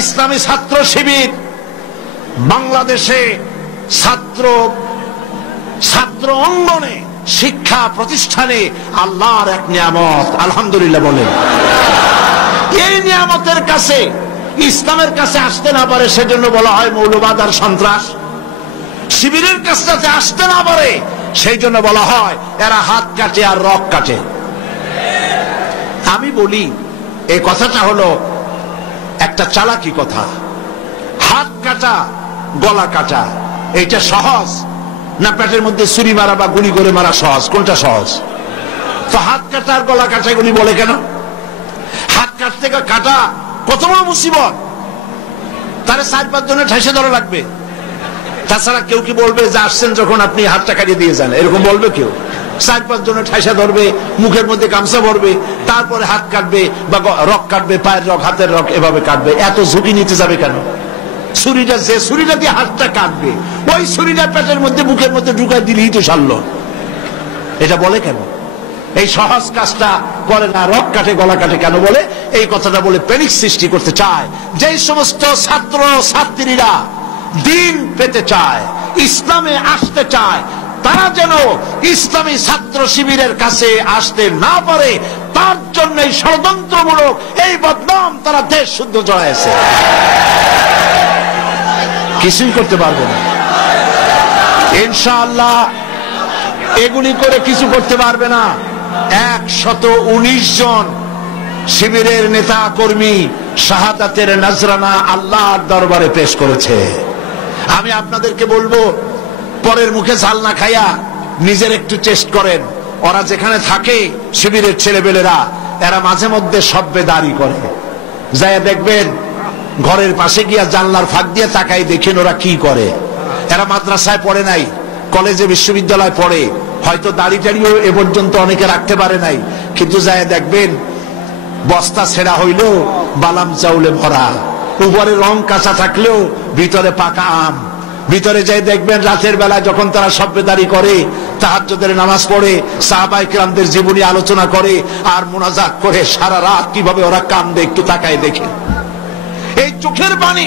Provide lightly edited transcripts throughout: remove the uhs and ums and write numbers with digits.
ইসলামী ছাত্র শিবির বাংলাদেশে ছাত্র অঙ্গনে শিক্ষা প্রতিষ্ঠানে আল্লাহর এক নিয়ামত, আলহামদুলিল্লাহ বলেন। এই নিয়ামতের কাছে, ইসলামের কাছে আসতে না পারে সেজন্য বলা হয় মৌলবাদ আর সন্ত্রাস। শিবিরের কাছে আসতে না পারে সেই জন্য বলা হয় এরা হাত কাটে আর রক কাটে। আমি বলি এই কথাটা হলো একটা চালাকি কথা। হাত কাটা গলা কাটা এটা সহজ না পেটের মধ্যে ছুরি মারা বা গুলি করে মারা সহজ? কোনটা সহজ? তো হাত কাটা আর গলা কাটা গুলি বলে কেন? হাত কাটতে কাটা কত বড় মুসিবত, তারে 4-5 জনের ঠাইসে ধরা লাগবে। তাছাড়া কেউ কি বলবে যে আসছেন যখন আপনি হাতটা কাটিয়ে দিয়ে যান, এরকম বলবে কেউ? 4-5 জনের ঠাইসা ধরবে, মুখের মধ্যে গামছা ভরবে, তারপরে হাত কাটবে বা রক কাটবে, পায়ের রক, হাতের রক, এভাবে কাটবে। এত ঝুঁকি নিতে যাবে কেন? ছুরিটা, যে ছুরিটা দিয়ে হাতটা কাটবে ওই ছুরিটা পেটের মধ্যে মুখের মধ্যে ঢুকাই দিলেই তো সারল। এটা বলে কেন? এই সহজ কাজটা করে না, রক কাটে গলা কাটে কেন বলে? এই কথাটা বলে প্যানিক সৃষ্টি করতে চায়। যে সমস্ত ছাত্র ছাত্রীরা দিন পেতে চায়, ইসলামে আসতে চায়, তারা যেন ইসলামী ছাত্র শিবিরের কাছে আসতে না পারে তার জন্য এই ষড়যন্ত্রমূলক এই বদনাম তারা দেশ শুদ্ধ জড়াইছে। কিছুই করতে পারবে না ইনশাআল্লাহ, এগুলি করে কিছু করতে পারবে না। 119 জন শিবিরের নেতা কর্মী শাহাদাতের নজরানা আল্লাহর দরবারে পেশ করেছে। আমি আপনাদেরকে বলবো, পরের মুখে ঝাল না খাইয়া নিজের একটু চেষ্টা করেন। ওরা যেখানে থাকে শিবিরের ছেলেবেলেরা, এরা মাঝে মধ্যে সব্বেদারি করে, যায় দেখবেন ঘরের পাশে গিয়া জানলার ফাঁক দিয়ে তাকাই দেখেন ওরা কি করে। এরা মাদ্রাসায় পড়ে নাই, কলেজে বিশ্ববিদ্যালয় পড়ে, হয়তো দাড়ি টাড়িও এ পর্যন্ত অনেকে রাখতে পারে নাই, কিন্তু যায় দেখবেন বস্তা ছেঁড়া হইলেও বালাম চাউলে ভরা, উপরে রং কাঁচা থাকলেও ভিতরে পাকা আম। ভিতরে যাই দেখবেন রাতের বেলা যখন তারা সব্বেদারি করে, তাহাজ্জুদের নামাজ পড়ে, সাহাবায়ে কেরামদের জীবনী আলোচনা করে আর মুনাজাত করে, সারা রাত কিভাবে ওরা কান্দে একটু তাকায় দেখে। এই চোখের পানি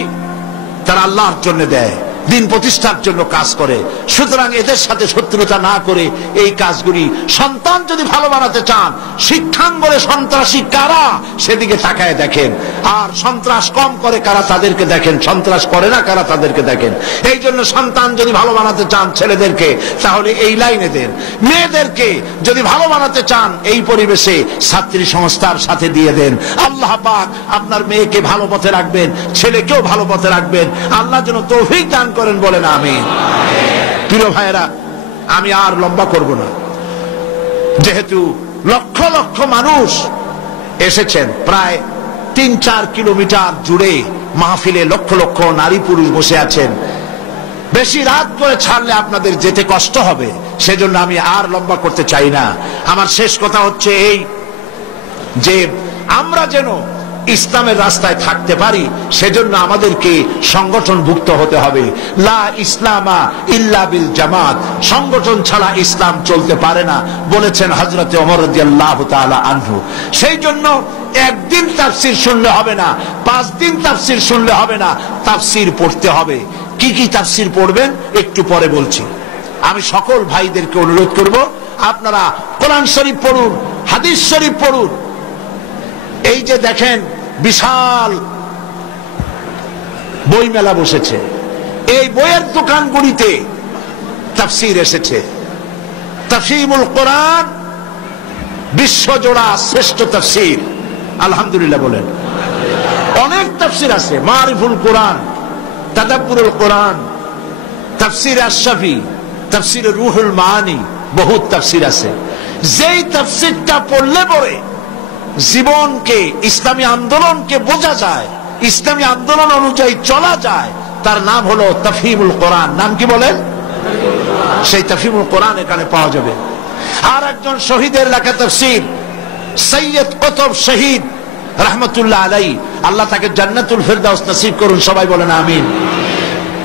তারা আল্লাহর জন্য দেয়, দিন প্রতিষ্ঠার জন্য কাজ করে। সুতরাং এদের সাথে শত্রুতা না করে এই কাজগুলি, সন্তান যদি ভালো বানাতে চান, শিক্ষাঙ্গনে সন্ত্রাসী কারা সেদিকে তাকায় দেখেন, আর সন্ত্রাস কম করে কারা তাদেরকে দেখেন, সন্ত্রাস করে না কারা তাদেরকে দেখেন। এই জন্য সন্তান যদি ভালো বানাতে চান ছেলেদেরকে, তাহলে এই লাইনে দেন। মেয়েদেরকে যদি ভালো বানাতে চান এই পরিবেশে ছাত্রী সংস্থার সাথে দিয়ে দেন। আল্লাহ পাক আপনার মেয়েকে ভালো পথে রাখবেন, ছেলেকেও ভালো পথে রাখবেন। আল্লাহ যেন তৌফিক দান করেন, বলেন আমিন। প্রিয় ভাইয়েরা, আমি আর লম্বা করব না, যেহেতু লক্ষ লক্ষ মানুষ এসেছেন, প্রায় 3-4 কিলোমিটার জুড়ে মাহফিলে লক্ষ লক্ষ নারী পুরুষ বসে আছেন। বেশি রাত করে ছাড়লে আপনাদের যেতে কষ্ট হবে, সেজন্য আমি আর লম্বা করতে চাই না। আমার শেষ কথা হচ্ছে এই যে আমরা যেন ইসলামের রাস্তায় থাকতে পারি, সেজন্য আমাদেরকে সংগঠনভুক্ত হতে হবে। লা ইসলামা ইল্লা বিল জামাত, সংগঠন ছাড়া ইসলাম চলতে পারে না বলেছেন হযরতে ওমর রাদিয়াল্লাহু তাআলা আনহু। সেই জন্য একদিন তাফসীর শুনলে হবে না, 5 দিন তাফসীর শুনলে হবে না, তাফসীর পড়তে হবে। কি কি তাফসীর পড়বেন একটু পরে বলছি। আমি সকল ভাইদেরকে অনুরোধ করব, আপনারা কোরআন শরীফ পড়ুন, হাদিস শরীফ পড়ুন। এই যে দেখেন বিশাল বই মেলা বসেছে, এই বইয়ের দোকানগুলিতে তাফসীর এসেছে। তাফসীরুল কোরআন বিশ্বজোড়া শ্রেষ্ঠ তাফসীর, আলহামদুলিল্লাহ বলেন। অনেক তাফসীর আছে, মারিফুল কোরআন, তাদাব্বুরুল কোরআন, তাফসীর আশ-শাফি, তাফসীর রুহুল মাআনি, বহুত তাফসীর আছে। যেই তাফসীরটা পড়লে পরে জীবনকে, ইসলামী আন্দোলনকে বোঝা যায়, ইসলামী আন্দোলন অনুযায়ী চলা যায়, তার নাম হলো তাফহিমুল কোরআন। নাম কি বলেন? সেই তাফহিমুল কোরআন এখানে পাওয়া যাবে। আর একজন শহীদের লেখা তাফসীর, সৈয়দ কুতুব শহীদ রাহমাতুল্লাহ আলাইহি, আল্লাহ তাকে জান্নাতুল ফেরদাউস নসিব করুন, সবাই বলেন আমিন।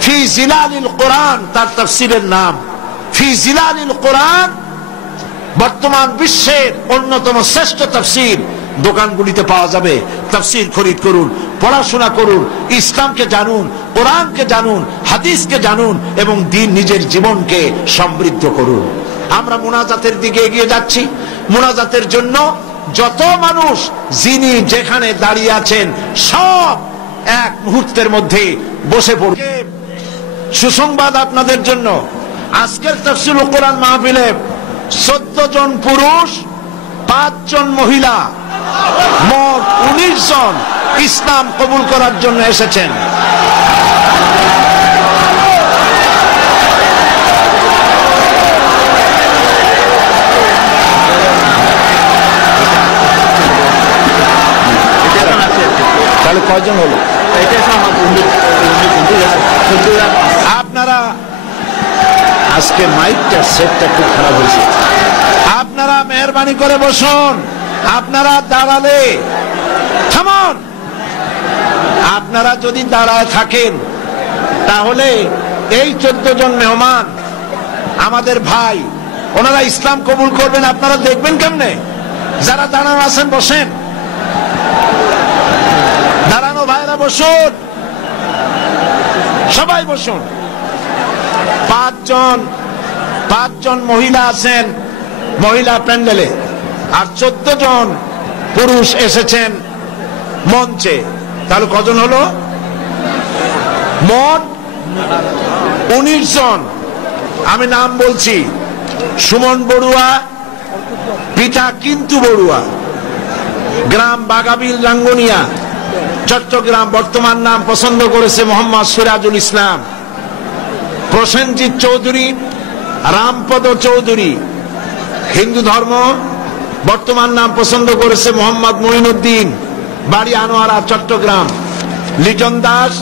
ফি জিলালিল কোরআন তার তাফসীরের নাম। ফি জিলালিল কোরআন বর্তমান বিশ্বের অন্যতম শ্রেষ্ঠ তাফসীর, দোকানগুলিতে পাওয়া যাবে। তাফসীর খরিদ করুন। পড়াশোনা করুন, ইসলামকে জানুন, কোরআনকে জানুন, হাদিসকে জানুন এবং দ্বীন নিজের জীবনকে সমৃদ্ধ করুন। আমরা মুনাজাতের দিকে এগিয়ে যাচ্ছি। মুনাজাতের জন্য যত মানুষ যিনি যেখানে দাঁড়িয়ে আছেন সব এক মুহূর্তের মধ্যে বসে পড়বে। সুসংবাদ আপনাদের জন্য, আজকের তাফসীরুল কোরআন মাহফিলে 14 জন পুরুষ, 5 জন মহিলা, মোট 19 জন ইসলাম কবুল করার জন্য এসেছেন। তাহলে কয়জন হলো? আপনারা আজকে মাইকটা সেটটা খুব খারাপ হয়েছে। আপনারা মেহরবানি করে বসুন। আপনারা দাঁড়ালে থামুন। আপনারা যদি দাঁড়ায় থাকেন তাহলে এই 14 জন মেহমান আমাদের ভাই, ওনারা ইসলাম কবুল করবেন। আপনারা দেখবেন কেমনে? যারা দাঁড়ানো আছেন বসেন, দাঁড়ানো ভাইরা বসুন, সবাই বসুন। 5 জন মহিলা আছেন মহিলা প্যান্ডেলে, আর 14 জন পুরুষ এসেছেন মঞ্চে। তাহলে কজন হলো? মোট 19 জন। আমি নাম বলছি: সুমন বড়ুয়া, পিতা কিন্তু বড়ুয়া, গ্রাম বাগাবিল রাঙ্গুনিয়া, চট্টগ্রাম। বর্তমান নাম পছন্দ করেছে মোহাম্মদ সিরাজুল ইসলাম। প্রসেনজিৎ চৌধুরী, রামপদ চৌধুরী, হিন্দু ধর্ম। বর্তমান নাম পছন্দ করেছে মোহাম্মদ মঈনুদ্দিন, বাড়ি আনোয়ারা, চট্টগ্রাম। লিটন দাস,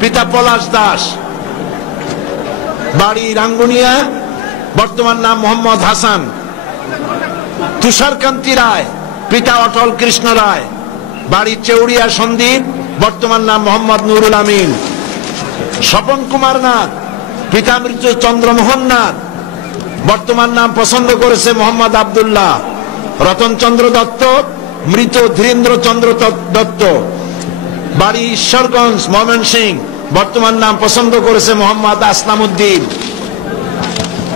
পিতা পলাশ দাস, বাড়ি রাঙ্গুনিয়া, বর্তমান নাম মোহাম্মদ হাসান। তুষারকান্তি রায়, পিতা অটল কৃষ্ণ রায়, বাড়ি চেউড়িয়া সন্দ্বীপ, বর্তমান নাম মোহাম্মদ নুরুল আমিন। স্বপন কুমার নাথ, পিতা মৃত চন্দ্রমোহন নাথ, বর্তমান নাম পছন্দ করেছে মোহাম্মদ আব্দুল্লাহ। রতনচন্দ্র দত্ত, মৃত ধীরেন্দ্র চন্দ্র দত্ত, বাড়ি ঈশ্বরগঞ্জ, ময়মনসিংহ, বর্তমান নাম পছন্দ করেছে মোহাম্মদ আসলাম উদ্দিন।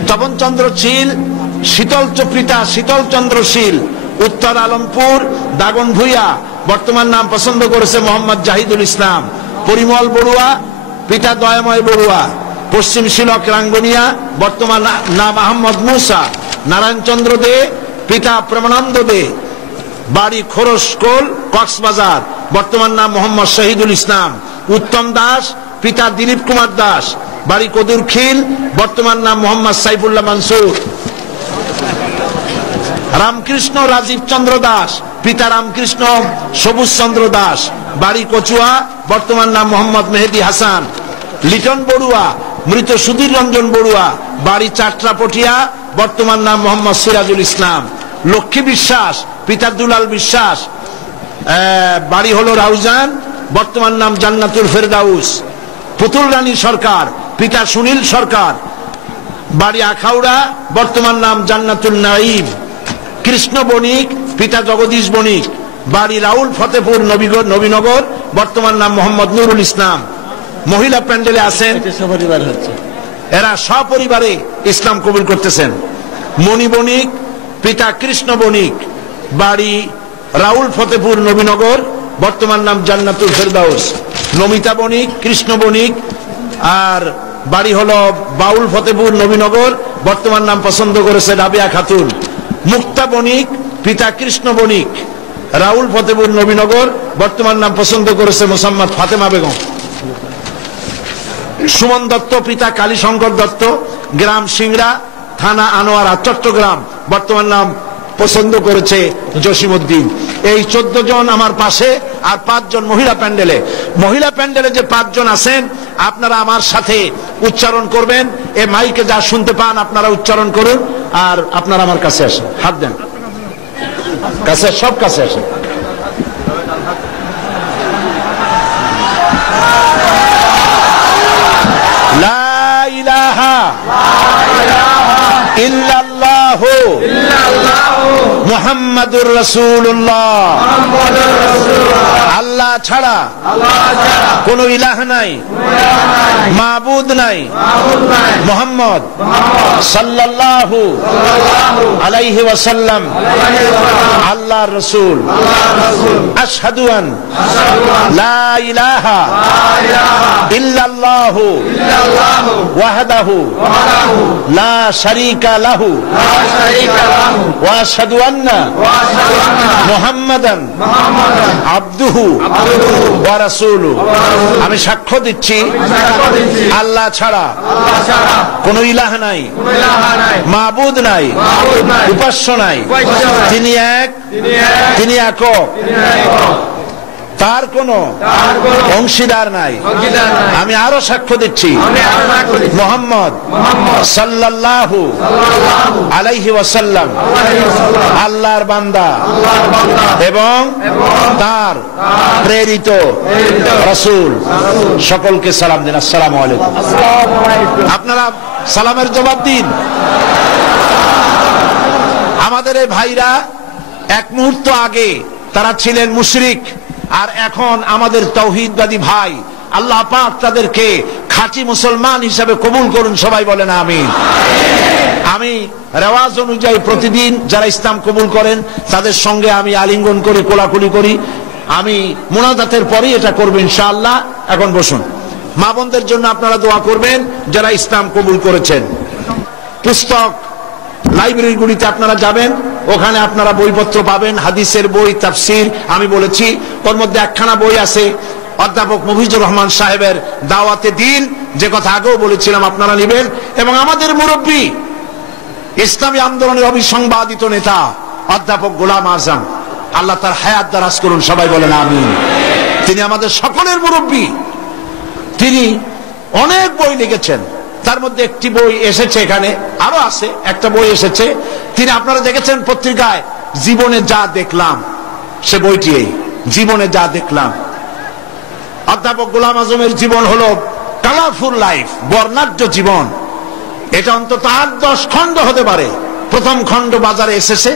তপন চন্দ্র শীল, পিতা শীতল চন্দ্র শীল, উত্তর আলমপুর, দাগন ভুইয়া, বর্তমান নাম পছন্দ করেছে মোহাম্মদ জাহিদুল ইসলাম। পরিমল বড়ুয়া, পিতা দয়াময় বড়ুয়া, পশ্চিম শিলক রাঙ্গুনিয়া, বর্তমান নাম আহমদ মুসা। নারায়ণচন্দ্র দে, পিতা প্রেমানন্দ দে, বাড়ি খোরশকোল, কক্সবাজার, বর্তমান নাম মোহাম্মদ শহীদুল ইসলাম। উত্তম দাস, পিতা দিলীপ কুমার দাস, বাড়ি কদুরখিল, বর্তমান নাম মোহাম্মদ সাইফুল্লাহ মানসুর। রামকৃষ্ণ রাজীব চন্দ্র দাস, পিতা রামকৃষ্ণ সবুজ চন্দ্র দাস, বাড়ি কচুয়া, বর্তমান নাম মোহাম্মদ মেহেদি হাসান। লিটন বড়ুয়া, মৃত সুধীর রঞ্জন বড়ুয়া, বাড়ি চাট্রাপটিয়া, বর্তমান নাম মোহাম্মদ সিরাজুল ইসলাম। লক্ষ্মী বিশ্বাস, পিতা দুলাল বিশ্বাস, বাড়ি হলো রাউজান, বর্তমান নাম জান্নাতুল ফেরদাউস। পুতুল রানী সরকার, পিতা সুনীল সরকার, বাড়ি আখাউড়া, বর্তমান নাম জান্নাতুল নাঈম। কৃষ্ণ বণিক, পিতা জগদীশ বণিক, বাড়ি রাউল ফতেপুর নবীনগর, বর্তমান নাম মোহাম্মদ নুরুল ইসলাম। মহিলা প্যান্ডেলে আছেন, এরা সপরিবারে ইসলাম কবুল করতেছেন। মণি বণিক, পিতা কৃষ্ণ বণিক, বাড়ি রাউল ফতেপুর নবীনগর, বর্তমান নাম জান্নাতুল ফেরদাউস। নমিতা বণিক, কৃষ্ণ বণিক, আর বাড়ি হলো বাউল ফতেপুর নবীনগর, বর্তমান নাম পছন্দ করেছে রাবিয়া খাতুন। মুক্তা বণিক, পিতা কৃষ্ণ বণিক, রাউল ফতেপুর নবীনগর, বর্তমান নাম পছন্দ করেছে মোসাম্মদ ফাতেমা বেগম। সুমন দত্ত, পিতা কালীশঙ্কর দত্ত, গ্রাম সিংড়া, থানা আনোয়ারা, চট্টগ্রাম, বর্তমান নাম পছন্দ করেছে জসিমউদ্দিন। এই 14 জন আমার পাশে, আর 5 জন মহিলা প্যান্ডেলে। মহিলা প্যান্ডেলে যে 5 জন আছেন আপনারা আমার সাথে উচ্চারণ করবেন। এ মাইকে যা শুনতে পান আপনারা উচ্চারণ করুন, আর আপনারা আমার কাছে আসেন, হাত দেন, কাছে, সব কাছে আসেন। লা ইলাহা ইল্লাল্লাহ ইল্লাল্লাহু মুহাম্মাদুর রাসূলুল্লাহ। আল্লাহ ছাড়া কোন ইলাহ নাই, মাবুদ নাই, মুহাম্মদ সাল্লাল্লাহু আলাইহি ওয়াসাল্লাম আল্লাহর রাসূল। আশহাদু আন লা ইলাহা ইল্লাল্লাহু ওয়াহদাহু লা শারীকা লাহু ওয়া আশহাদু আন্না মুহাম্মাদান আবদুহু ওয়া রাসূলুহু। আমি সাক্ষ্য দিচ্ছি আল্লাহ ছাড়া কোন ইলাহ নাই, মাবুদ নাই, উপাস্য নাই, তিনি এক, তিনি একক, তার কোন অংশীদার নাই। আমি আরো সাক্ষ্য দিচ্ছি মুহাম্মদ সাল্লাল্লাহু আলাইহি ওয়াসাল্লাম আল্লাহর বান্দা এবং তার প্রেরিত রাসূল। সকলকে সালাম দিন, আসসালামু আলাইকুম। আপনারা সালামের জবাব দিন। আমাদের এই ভাইরা এক মুহূর্ত আগে তারা ছিলেন মুশরিক, আর এখন আমাদের তাওহীদবাদী ভাই। আল্লাহ পাক তাদেরকে খাঁটি মুসলমান হিসাবে কবুল করুন, সবাই বলেন আমিন। আমি রেওয়াজ অনুযায়ী প্রতিদিন যারা ইসলাম কবুল করেন তাদের সঙ্গে আমি আলিঙ্গন করি, কোলাকুলি করি। আমি মুনাজাতের পরেই এটা করব ইনশাআল্লাহ। এখন বসুন। মা বোনদের জন্য আপনারা দোয়া করবেন যারা ইসলাম কবুল করেছেন। পুস্তক লাইব্রেরিগুলিতে আপনারা যাবেন, ওখানে আপনারা বইপত্র পাবেন, হাদিসের বই, তাফসীর। আমি বলেছি ওর মধ্যে একখানা বই আছে অধ্যাপক মফিজুর রহমান সাহেবের দাওয়াতে দ্বীন, যে কথা আগেও বলেছিলাম, আপনারা নেবেন। এবং আমাদের মুরব্বী, ইসলামী আন্দোলনের অবিসংবাদিত নেতা অধ্যাপক গোলাম আজম, আল্লাহ তার হায়াত দারাজ করুন, সবাই বলেন আমিন। তিনি আমাদের সকলের মুরব্বী। তিনি অনেক বই লিখেছেন, তার মধ্যে একটি বই এসেছে, এখানে আরো আছে, একটা বই এসেছে। তিনি, আপনারা দেখেছেন পত্রিকায়, জীবনে যা দেখলাম, সে বইটি এই জীবনে যা দেখলাম। অধ্যাপক গোলাম আজমের জীবন হলো কালারফুল লাইফ, বর্ণাঢ্য জীবন। এটা অন্তত 8-10 খণ্ড হতে পারে। প্রথম খণ্ড বাজারে এসেছে,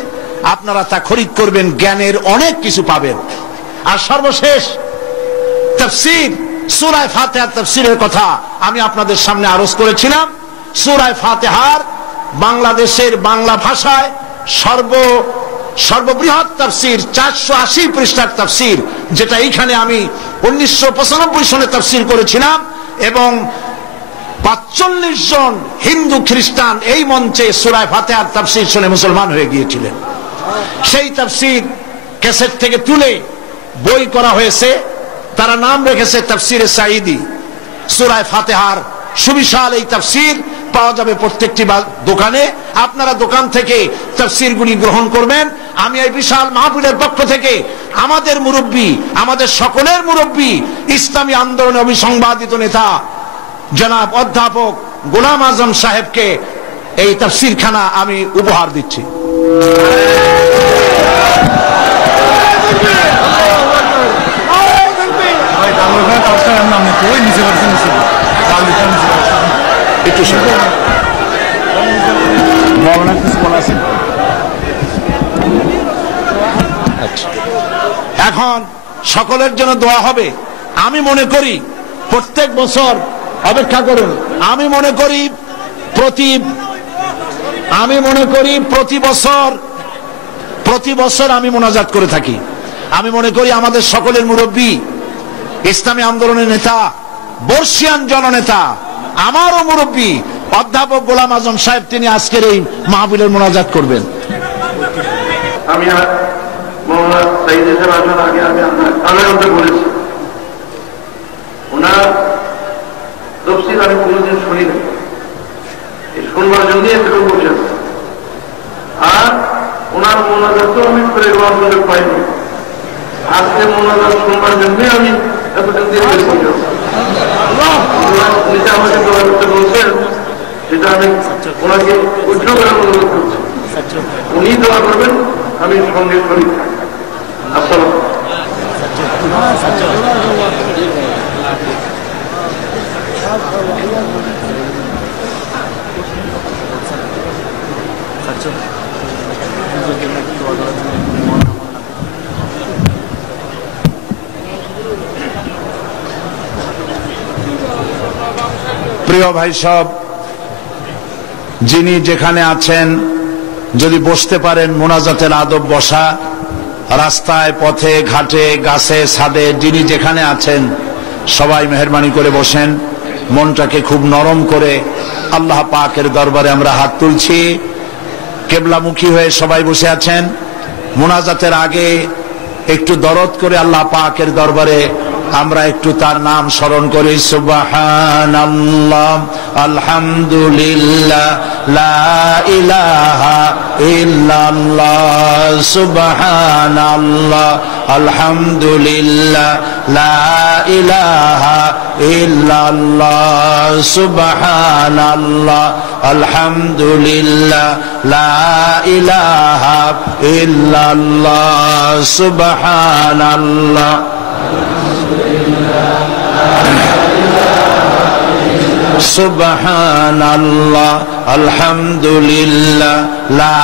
আপনারা তা খরিদ করবেন, জ্ঞানের অনেক কিছু পাবেন। আর সর্বশেষ তাফসীর সূরা ফাতিহার তাফসীরের কথা আমি আপনাদের সামনে আরজ করেছিলাম। সূরা ফাতিহার বাংলাদেশের বাংলা ভাষায় সর্ববৃহৎ তাফসীর, 480 পৃষ্ঠার তাফসীর, যেটা এইখানে আমি 1995 সনে তাফসীর করেছিলাম। এবং 45 জন হিন্দু খ্রিস্টান এই মঞ্চে সূরা ফাতিহার তাফসীর শুনে মুসলমান হয়ে গিয়েছিলেন। সেই তাফসীর ক্যাসেট থেকে তুলে বই করা হয়েছে, তারা নাম রেখেছে তাফসীরে সাঈদী। সূরা ফাতিহার সুবিশাল এই তাফসীর পাওয়া যাবে প্রত্যেকটি দোকানে। আপনারা দোকান থেকে তাফসীরগুলি গ্রহণ করবেন। আমি এই বিশাল মাহফিলের পক্ষ থেকে আমাদের মুরব্বী, আমাদের সকলের মুরব্বী, ইসলামী আন্দোলনের অবিসংবাদিত নেতা জনাব অধ্যাপক গোলাম আজম সাহেবকে এই তাফসীরখানা আমি উপহার দিচ্ছি। এখন সকলের জন্য দোয়া হবে। আমি মনে করি প্রত্যেক বছর, অপেক্ষা করুন, আমি মনে করি প্রতি বছর আমি মোনাজাত করে থাকি। আমি মনে করি আমাদের সকলের মুরব্বী, ইসলামী আন্দোলনের নেতা, বর্ষিয়ান জননেতা, আমারও মুরব্বী অধ্যাপক গোলাম আজম সাহেব, তিনি আজকের এই মাহফিলের মোনাজাত করবেন। আমি মৌলানা সাইদ সাহেব আসার আগে আমি বলেছি, ওনার তফসিল আমি কোনোদিন শুনি না, শুনবার জন্য এতটুকু বসে আছে। আর ওনার মোনাজাতও আমি করে দেওয়ার সুযোগ পাইনি। আজকে মোনাজাত শুনবার জন্যই আমি এতদিন দিয়ে বসে আছি। আমাকে দোয়া করতে বলছেন, সেটা আমি ওনাকে উজ্জ্ব করে অনুরোধ করছি। উনি দোয়া করবেন, আমি সঙ্গে শরীর থাকি। আসসালাম। প্রিয় ভাই সব, যিনি যেখানে আছেন যদি বসতে পারেন, মোনাজাতের আদব বসা, রাস্তায় পথে ঘাটে গাছে ছাদে যিনি যেখানে আছেন সবাই মেহেরবানি করে বসেন। মনটাকে খুব নরম করে আল্লাহ পাকের দরবারে আমরা হাত তুলছি। কেবলামুখী হয়ে সবাই বসে আছেন। মোনাজাতের আগে একটু দরদ করে আল্লাহ পাকের দরবারে আমরা একটু তার নাম স্মরণ করি। সুবহানাল্লাহ, আলহামদুলিল্লাহ, লা ইলাহা ইল্লাল্লাহ। সুবহানাল্লাহ, আলহামদুলিল্লাহ, লা ইলাহা ইল্লাল্লাহ। সুবহানাল্লাহ, আলহামদুলিল্লাহ, লা ইলাহা ইল্লাল্লাহ। সুবহানাল্লাহ, সুবহানাল্লাহ, আলহামদুলিল্লাহ, লা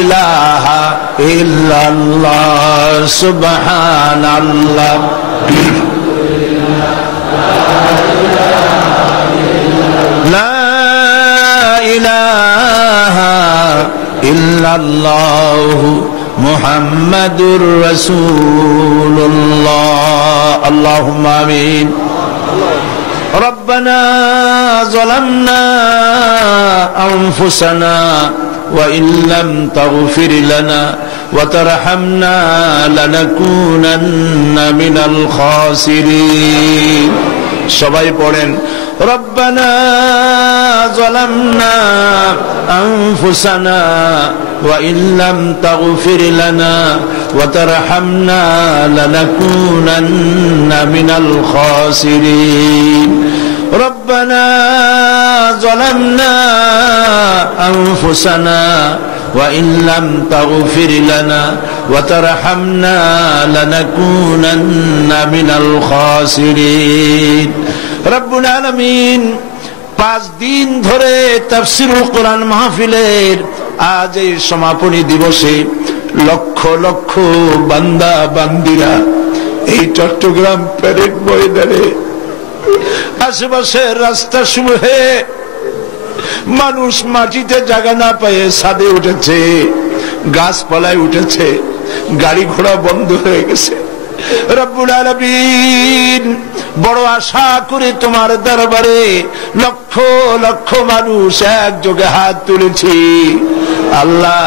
ইলাহা ইল্লাল্লাহ। সুবহানাল্লাহ, লা ইলাহা ইল্লাল্লাহ, মুহাম্মাদুর রাসূলুল্লাহ। আল্লাহুম্মা আমিন। ربنا ظلمنا أنفسنا وإن لم تغفر لنا وترحمنا لنكونن من الخاسرين। সবাই পড়েন, ربنا ظلمنا أنفسنا وإن لم تغفر لنا وترحمنا لنكونن من الخاسرين। ربنا ظلمنا أنفسنا وإن لم تغفر لنا وترحمنا لنكونن من الخاسرين। রব্বুল আলামিন 5 দিন ধরে তাফসীরুল কোরআন মাহফিলের আজ এই সমাপনী দিবসে লক্ষ লক্ষ বান্দা বান্দিরা এই চট্টগ্রাম প্যারেড ময়দানে আশেপাশের রাস্তা সমূহে মানুষ মাটিতে জায়গা না পেয়ে ছাদে উঠেছে, গাছপালায় উঠেছে, গাড়ি ঘোড়া বন্ধ হয়ে গেছে। রব্বুল আলামিন বড় আশা করে তোমার দরবারে লক্ষ লক্ষ মানুষ একযোগে হাত তুলেছি। আল্লাহ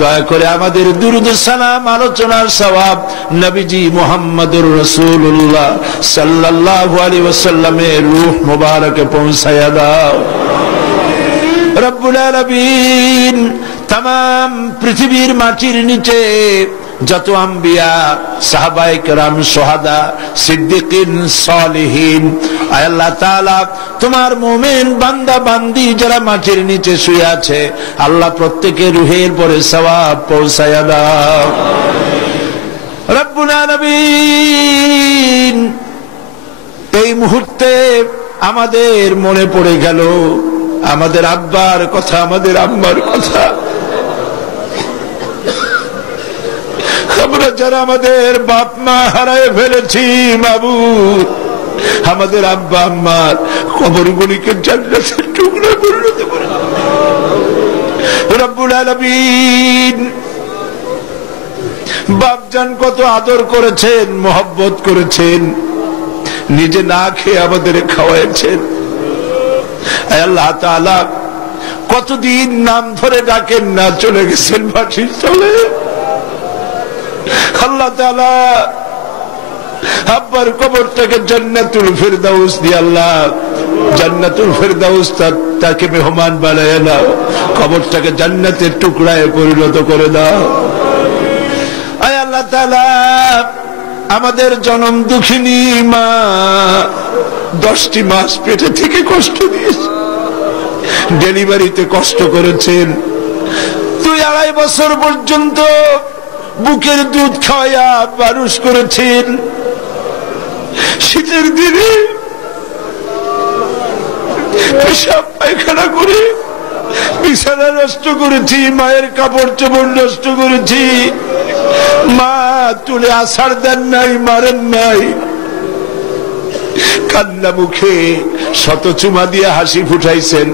দয়া করে আমাদের দুরূদ সালাম আলোচনার সওয়াব নবীজি মুহাম্মদুর রাসূলুল্লাহ সাল্লাল্লাহু আলাইহি ওয়াসাল্লামের রূহ মুবারকে পৌঁছায়া দাও। রব্বুল আলামিন तमाम পৃথিবীর মাটির নিচে যত আম্বিয়া, সাহাবায়ে কেরাম, শুহাদা, সিদ্দিকিন, সালেহিন, আয় আল্লাহ তাআলা তোমার মুমিন বান্দা বান্দি যারা মাটির নিচে শুয়ে আছে, আল্লাহ প্রত্যেকের রূহের পরে সওয়াব পৌঁছায়া দাও। রব্বুল আলামিন এই মুহূর্তে আমাদের মনে পড়ে গেল আমাদের আব্বার কথা, আমাদের আম্মার কথা। আমরা যারা আমাদের বাপ মা হারায় ফেলেছি, মাবুদ আমাদের আব্বা আম্মার কবরগুলিকে জান্নাতের টুকরা পরিণত করে দাও। রব্বুল আলামিন বাপজান কত আদর করেছেন, মহব্বত করেছেন, নিজে না খেয়ে আমাদের খাওয়াইছেন। আল্লাহ তাআলা কতদিন নাম ধরে ডাকেন না, চলে গেছেন মাটির তলে। আল্লাহ তাআলা আব্বার কবরটাকে জান্নাতুল ফিরদাউস দিয়ে আল্লাহ জান্নাতুল ফিরদাউস তাকে মেহমান বানায় নাও, কবরটাকে জান্নাতের টুকরায় পরিণত করে দাও। আয় আল্লাহ তাআলা আমাদের জনম দুঃখিনী মা 10টি মাস পেটে থেকে কষ্ট দিয়েছে, ডেলিভারিতে কষ্ট করেছেন, 2-2.5 বছর পর্যন্ত বুকের দুধ খাওয়া মানুষ করেছেন। শীতের দিনে পেশাব পায়খানা করে বিছানা নষ্ট করেছি, মায়ের কাপড় চোপড় নষ্ট করেছি, মা তুলে আছাড় দেন নাই, মারেন নাই। কান্না মুখে শত চুমা দিয়ে হাসি ফুটাইছেন।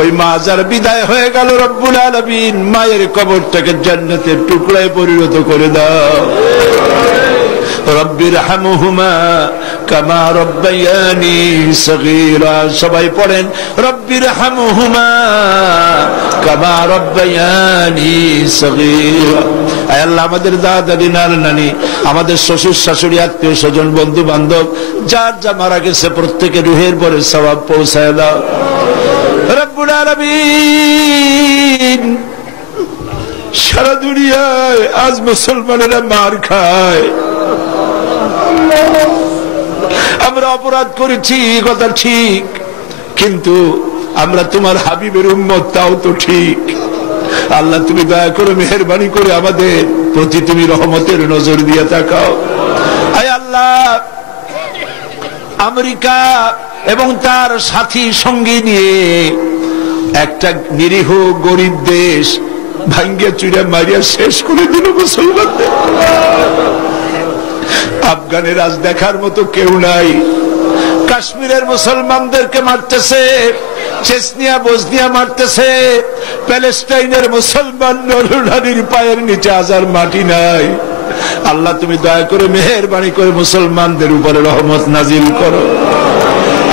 ওই মা যার বিদায় হয়ে গেল, রব্বুল আলামিন মায়ের কবরটাকে জান্নাতের টুকরায় পরিণত করে দাও। রব্বির হামহুমা কামা রব্বায়ানি সগীরা। সবাই পড়েন রব্বির হামহুমা কামা রব্বায়ানি সগীরা। আয় আল্লাহ, আমাদের দাদা নানা নানি, আমাদের শ্বশুর শাশুড়ি, আত্মীয় স্বজন, বন্ধু বান্ধব যার যা মারা গেছে প্রত্যেকের রুহের পরে সওয়াব পৌঁছায় দাও রব্বুল আলামিন। সারা দুনিয়ায় আজ মুসলমানেরা মার খায়। আমরা অপরাধ করেছি, কথা ঠিক, কিন্তু আমরা তোমার হাবিবের উম্মত, তাও তো ঠিক। আল্লাহ, তুমি দয়া করে মেহেরবানি করে আমাদের প্রতি তুমি রহমতের নজর দিয়ে তাকাও। আয় আল্লাহ, আমেরিকা এবং তার সাথী সঙ্গী নিয়ে একটা নিরীহ গরিব দেশ ভাঙ্গিয়া চুরিয়া মারিয়া শেষ করে দিল মুসলমানদের। আফগানের আজ দেখার মতো কেউ নাই। কাশ্মীরের মুসলমানদেরকে মারতেছে, চেচনিয়া বসনিয়া মারতেছে, প্যালেস্টাইনের মুসলমান নরনারীর পায়ের নিচে আজার মাটি নাই। আল্লাহ, তুমি দয়া করে মেহেরবানি করে মুসলমানদের উপরে রহমত নাজিল করো।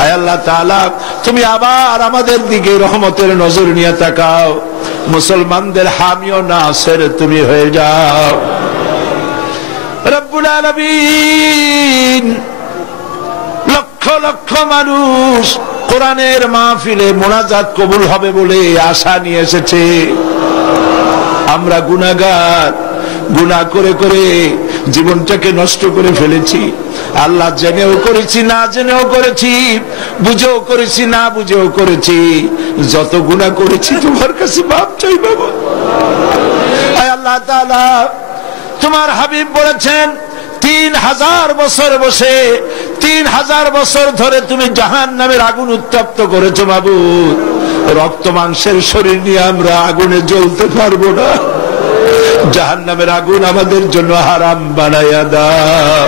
আয় আল্লাহ তাআলা, তুমি আবার আমাদের দিকে রহমতের নজর নিয়ে তাকাও। মুসলমানদের হামি ও নাসির তুমি হয়ে যাও রব্বুল আলামিন। লক্ষ লক্ষ মানুষ কোরআনের মাহফিলে মোনাজাত কবুল হবে বলে আশা নিয়ে এসেছে। আমরা গুনাহগার, গুনাহ করে করে জীবনটাকে নষ্ট করে ফেলেছি। আল্লাহ, জেনেও করেছি, না জেনেও করেছি, বুঝেও করেছি, না বুঝেও করেছি। যত গুনাহ করেছি তোমার কাছে মাপ চাই বাবা। আয় আল্লাহ তাআলা, তোমার হাবিব বলেছেন 3000 বছর বসে 3000 বছর ধরে তুমি জাহান্নামের আগুন উত্তপ্ত করেছো মাবুদ। রক্ত মাংসের শরীর নিয়ে আমরা আগুনে জ্বলতে পারবো না। জাহান্নামের আগুন আমাদের জন্য হারাম বানাইয়া দাও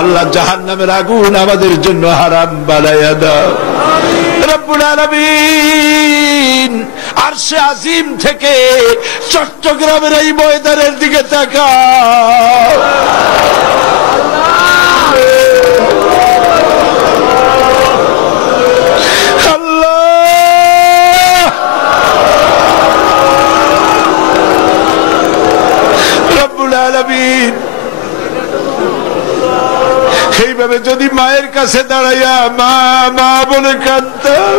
আল্লাহ, জাহান্নামের আগুন আমাদের জন্য হারাম বানাইয়া দাও রব্বুল আলামিন। আরশে আজিম থেকে চট্টগ্রামের এই ময়দানের দিকে তাকাও। এইভাবে যদি মায়ের কাছে দাঁড়াইয়া মা মা বলে কাঁদতাম,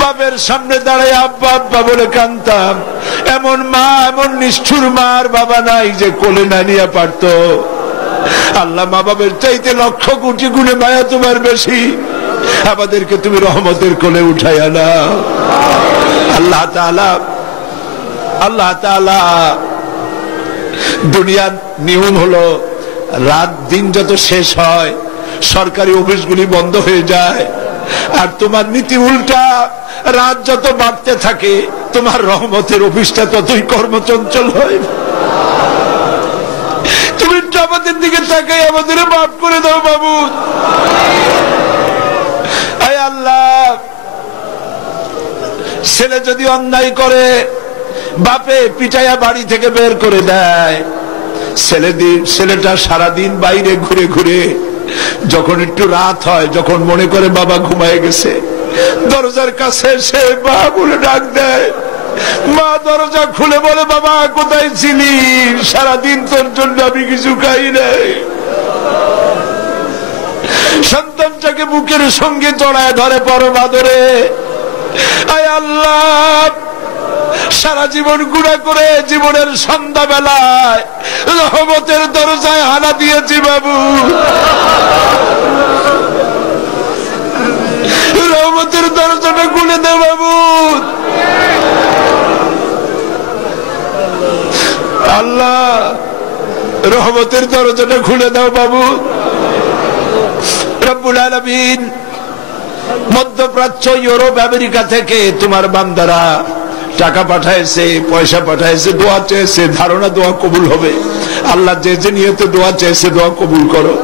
বাপের সামনে দাঁড়াইয়া আব্বা আব্বা বলে কাঁদতাম, এমন মা, এমন নিষ্ঠুর মার বাবা নাই যে কোলে না নিয়ে পারত। আল্লাহ, মা বাবার চাইতে লক্ষ কোটি গুণে মায়া তোমার বেশি। আমাদেরকে তুমি রহমতের কোলে উঠাইয়া নাও আল্লাহ তাআলা। আল্লাহ তাআলা, দুনিয়ার নিয়ম হলো রাত দিন যত শেষ হয় সরকারি অফিসগুলি বন্ধ হয়ে যায়, আর তোমার নীতি উল্টা। রাত যত বাড়তে থাকে তোমার রহমতের অফিসটা ততই কর্মচঞ্চল হয়। তুমি আমাদের দিকে তাকাই আমাদের মাফ করে দাও বাবু। আয় আল্লাহ, ছেলে যদি অন্যায় করে বাপে পিটাইয়া বাড়ি থেকে বের করে দেয়, ছেলেটা সারাদিন বাইরে ঘুরে ঘুরে যখন একটু রাত হয়, যখন মনে করে বাবা ঘুমায় গেছে, দরজার কাছে এসে মা বলে ডাক দেয়। মা দরজা খুলে বলে, বাবা কোথায় ছিলি? সারাদিন তোর জন্য আমি কিছু খাই নাই। সন্তানটাকে বুকের সঙ্গে জড়ায় ধরে পরম আদরে। আয় আল্লাহ, সারা জীবন গুনাহ করে জীবনের সন্ধ্যা বেলায় রহমতের দরজায় হানা দিয়েছি বাবু। রহমতের দরজাটা খুলে দে বাবু। আল্লাহ, রহমতের দরজাটা খুলে দাও বাবু। রব্বুল আলামিন, মধ্যপ্রাচ্য, ইউরোপ, আমেরিকা থেকে তোমার বান্দারা টাকা পাঠাইছে, পয়সা পাঠাইছে, দোয়া চেয়েছে, ধারণা দোয়া কবুল হবে। আল্লাহ যে যে নিয়তে দোয়া চেয়েছে দোয়া কবুল করো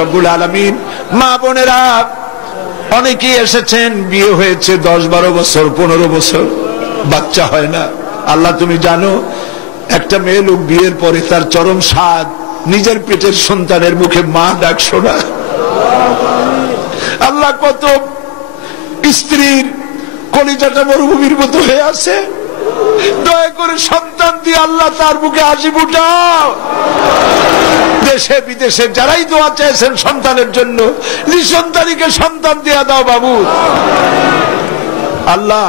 রব্বুল আলামিন। মা বোনেরা অনেকেই এসেছেন, বিয়ে হয়েছে 10-12 বছর, 15 বছর, বাচ্চা হয় না। আল্লাহ তুমি জানো, একটা মেয়ে লোক বিয়ের পরে তার চরম স্বাদ নিজের পেটের সন্তানের মুখে মা ডাক শোনা। আল্লাহ কত স্ত্রীর কলিজাটা মরুভূমির মতো হয়ে আছে, দয়া করে সন্তান দিয়ে আল্লাহ তার মুখে হাসি ফুটাও। দেশে বিদেশে যারাই দোয়া চেয়েছেন সন্তানের জন্য, নিঃসন্তানীকে সন্তান দিয়ে দাও বাবু। আল্লাহ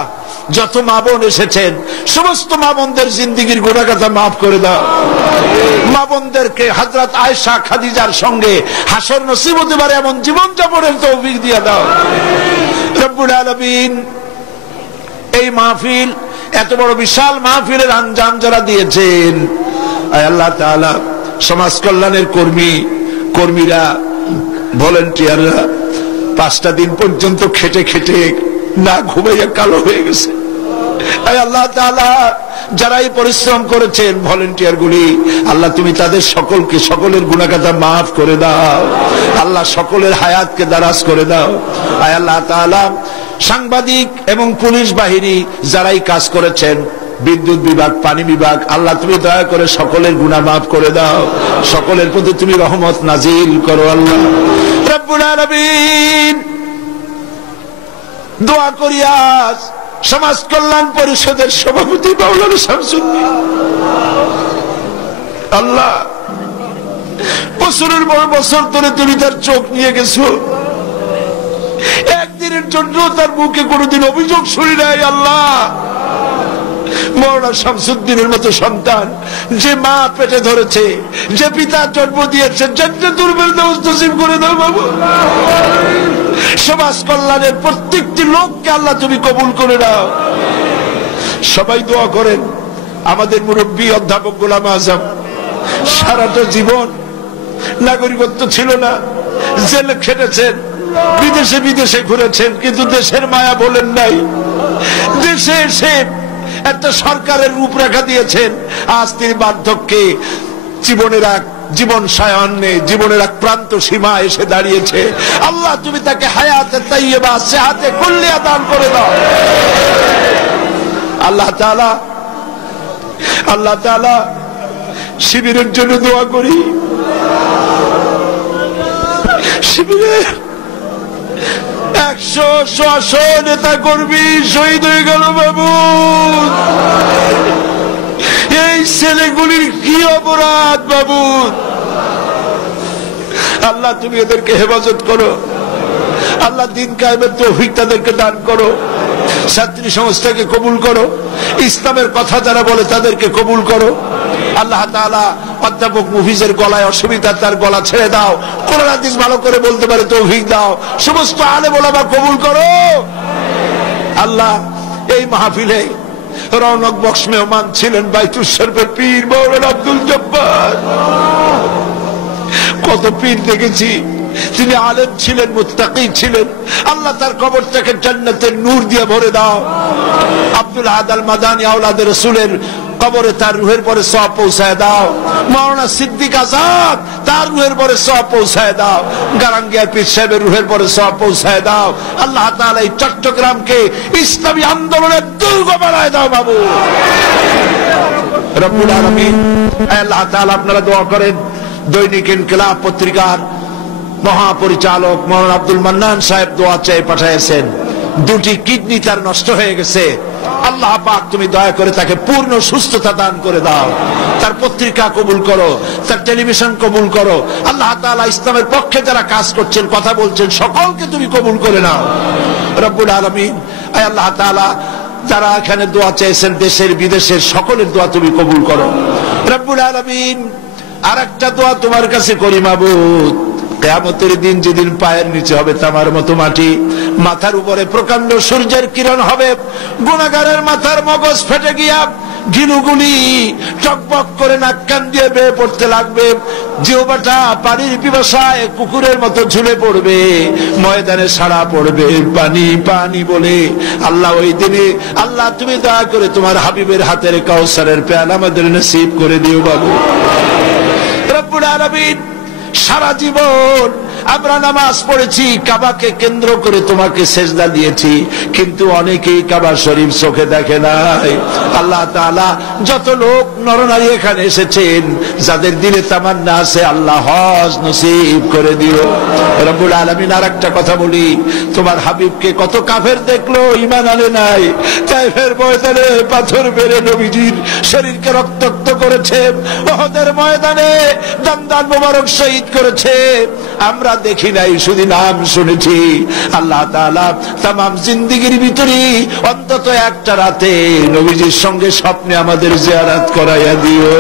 যত মা বোন এসেছেন সমস্ত মা বোনদের জিন্দিগির গুনাহগাথা মাফ করে দাও। মা বোনদেরকে হযরত আয়েশা খাদিজার সঙ্গে হাসর নসিব হতে পারে এমন জীবন যাপনের তৌফিক দিয়ে দাও রব্বুল আলামিন। এই মাহফিল, এত বড় বিশাল মাহফিলের আঞ্জাম যারা দিয়েছেন, আল্লাহ তাআলা সমাজ কল্যাণের কর্মীরা, ভলেন্টিয়াররা 5টা দিন পর্যন্ত খেটে খেটে না ঘুমাইয়া কালো হয়ে গেছে। আল্লাহ তাআলা যারা এই পরিশ্রম করেছেন ভলেন্টিয়ার গুলি, আল্লাহ তুমি তাদের সকলের গুনাহগাথা মাফ করে দাও। আল্লাহ সকলের হায়াতকে দারাজ করে দাও। আল্লাহ তাআলা সাংবাদিক এবং পুলিশ বাহিনী যারাই কাজ করেছেন, বিদ্যুৎ বিভাগ, পানি বিভাগ, আল্লাহ তুমি দয়া করে সকলের গুনাহ মাফ করে দাও। সকলের প্রতি তুমি রহমত নাজিল করো আল্লাহ রব্বুল আলামিন। দোয়া করি আজ সমাজ কল্যাণ পরিষদের সভাপতি মাওলানা শামসুদ্দিন, আল্লাহ বছরের পর বছর ধরে তুমি তার চোখ নিয়ে গেছো, একদিনের জন্য তার মুখে কোনোদিন অভিযোগ শুনি নাই। আল্লাহ মাওলানা শামসুদ্দিনের মতো সন্তান যে মা পেটে ধরেছে, যে পিতা জন্ম দিয়েছে, জান্নাতুল ফেরদাউস নসিব করে দাও বাবু। সমাজ কল্যাণের প্রত্যেকটি লোককে আল্লাহ তুমি কবুল করে নাও। সবাই দোয়া করেন আমাদের মুরব্বী অধ্যাপক গোলাম আজম, সারাটা জীবন নাগরিকত্ব ছিল না, জেলে খেটেছেন, বিদেশে ঘুরেছেন, কিন্তু দেশের মায়া বলেন নাই। দেশে এসে একটা সরকারের রূপরেখা দিয়েছেন। আজ তিনি বার্ধক্যে জীবন সায়ান্নে জীবনের এক প্রান্ত সীমা এসে দাঁড়িয়েছে। আল্লাহ তুমি তাকে হায়াতে তাইয়্যিবা, সেহাতে কুল্লিয়া দান করে দাও। আল্লাহ তাআলা শিবিরের জন্য দোয়া করি। শিবিরের 100 নেতা কর্মী শহীদ হয়ে গেল বাবু। এই ছেলেগুলির কি অপরাধ বাবু? আল্লাহ তুমি এদেরকে হেফাজত করো। আল্লাহ দিন কায়েমের তৌফিক তাদেরকে দান করো। ছাত্রী সংস্থাকে কবুল করো। ইসলামের কথা যারা বলে তাদেরকে কবুল করো। আল্লাহ তাআলা অধ্যাপক মুফিজের গলায় অসুবিধা, তার গলা ছেড়ে দাও। কোরআন হাদিস ভালো করে বলতে পারে তৌফিক দাও। সমস্ত আলেম ওলামা কবুল করো। আল্লাহ এই মাহফিলে রৌনক বক্স মেহমান ছিলেন বাইতুল শরীফের পীর মাওলানা আব্দুল জব্বার। কত পীর দেখেছি, তিনি আলেম ছিলেন, মুত্তাকি ছিলেন। আল্লাহ তার কবরটাকে জান্নাতের নূর দিয়ে ভরে দাও। আব্দুল আহাদ আল মাদানী আওলাদে রাসূলের কবরে তার রূহের পরে সওয়াব পৌঁছায় দাও। মাওলানা সিদ্দিক আজাদ তার রূহের পরে সওয়াব পৌঁছায় দাও। গারাঙ্গিয়া পীর সাহেবের রূহের পরে সওয়াব পৌঁছায় দাও। আল্লাহ তাআলা এই চট্টগ্রামকে ইসলামী আন্দোলনের দুর্গ বানায় দাও বাবু রব্বুল আলামিন। আল্লাহ তাআলা আপনারা দোয়া করেন। দৈনিক ইনকিলাব পত্রিকার মহাপরিচালক মাওলানা আব্দুল মান্নান সাহেব দোয়া চেয়ে পাঠিয়েছেন। 2টি কিডনি তার নষ্ট হয়ে গেছে। আল্লাহ পাক তুমি দয়া করে তাকে পূর্ণ সুস্থতা দান করে দাও। তার পত্রিকা কবুল করো, তার টেলিভিশন কবুল করো। আল্লাহ তাআলা ইসলামের পক্ষে যারা কাজ করছেন, কথা বলছেন, সকলকে তুমি কবুল করে নাও রব্বুল আলামিন। আল্লাহ তাআলা যারা এখানে দোয়া চেয়েছেন, দেশের বিদেশের সকলের দোয়া তুমি কবুল করো রব্বুল আলামিন। আরেকটা দোয়া তোমার কাছে করি মাবুদ, কিয়ামতের দিন যেদিন পায়ের নিচে হবে তামার মতো মাটি, মাথার উপরে প্রকাণ্ড সূর্যের কিরণ হবে, গুনাহগারের মাথার মগজ ফেটে গিয়া ঘিলুগুলি টকবক করে নাক কান দিয়ে বেয়ে পড়তে লাগবে। জিহ্বাটা পানির পিপাসায় কুকুরের মতো ঝুলে পড়বে, ময়দানে সাড়া পড়বে পানি পানি বলে। আল্লাহ ওই দিনে আল্লাহ তুমি দয়া করে তোমার হাবিবের হাতের কাউসারের পেয়ালা আমাদের নসিব করে দিও বাবু রব্বুল আলামিন। সারা জীবন আমরা নামাজ পড়েছি, কাবাকে কেন্দ্র করে তোমাকে সেজদা দিয়েছি, কিন্তু অনেকেই কাবা শরীফ চোখে দেখে নাই। আল্লাহ তাআলা যত লোক নরনারী এখানে এসেছেন, যাদের দিলে তামান্না আছে, আল্লাহ হজ নসিব করে দিও রব্বুল আলামিন। আর একটা কথা বলি, তোমার হাবিবকে কত কাফের দেখলো, ঈমান আনে নাই। তাইফের ময়দানে পাথর মেরে নবীজির শরীরকে রক্তাক্ত করেছে, উহুদের ময়দানে দমদান মোবারক শহীদ করেছে, আমরা দেখি নাই, শুধু নাম শুনেছি। আল্লাহ তাআলা তামাম জিন্দেগির ভিতরে অন্তত একটা রাতে নবীজির সঙ্গে স্বপ্নে আমাদের জিয়ারত করাইয়া দিও।